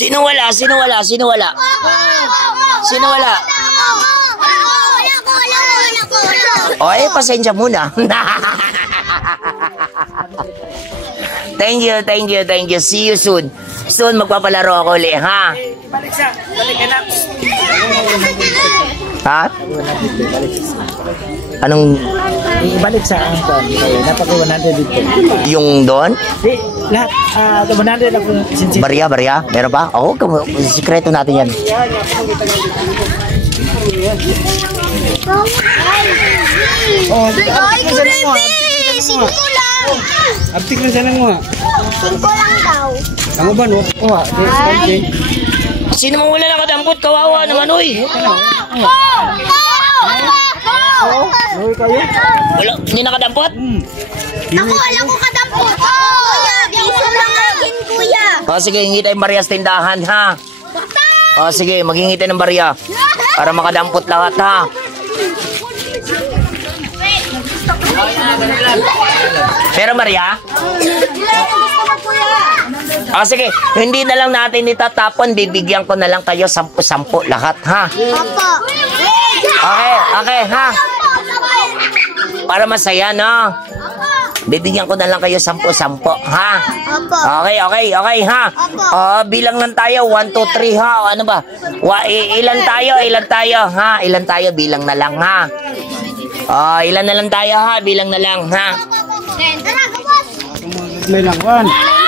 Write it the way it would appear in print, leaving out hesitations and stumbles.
Sino wala? Sino wala? Sino wala? Sino wala? O, pasensya muna. Thank you, thank you, thank you. See you soon. Soon, magpapalaro ako ulit, ha? Balik ka na. Ha? Anong? Balik sa angkon. Napaka 100 dito. Yung doon? Di, lahat. 100 ako. Barya? Meron ba? Oo, sikreto natin yan. Ay, kurebe! 5 lang! Abtik na sana mo. 5 lang daw. Kamu ba no? Sino mo wala nakadampot? Kawawa naman, uy. Wala, hindi nakadampot? Ako, wala ko kadampot. Kuya, piso lang akin, kuya. O, sige, hingi tayong barya sa tindahan, ha? O, sige, maghingi tayo ng barya. Para makadampot lahat, ha? Pero Maria? O sige, hindi na lang natin itatapon. Bibigyan ko na lang kayo 10-10 lahat, ha? Opo. Okay, ha? Para masaya, no? Bibigyan ko na lang kayo 10-10, ha? Opo. Okay, ha? O, bilang lang tayo. 1, 2, 3, ha? O, ano ba? Ilan tayo, ha? Ilan tayo? Bilang na lang, ha? Ilan na lang tayo, ha? Bilang na lang, ha? May lang 1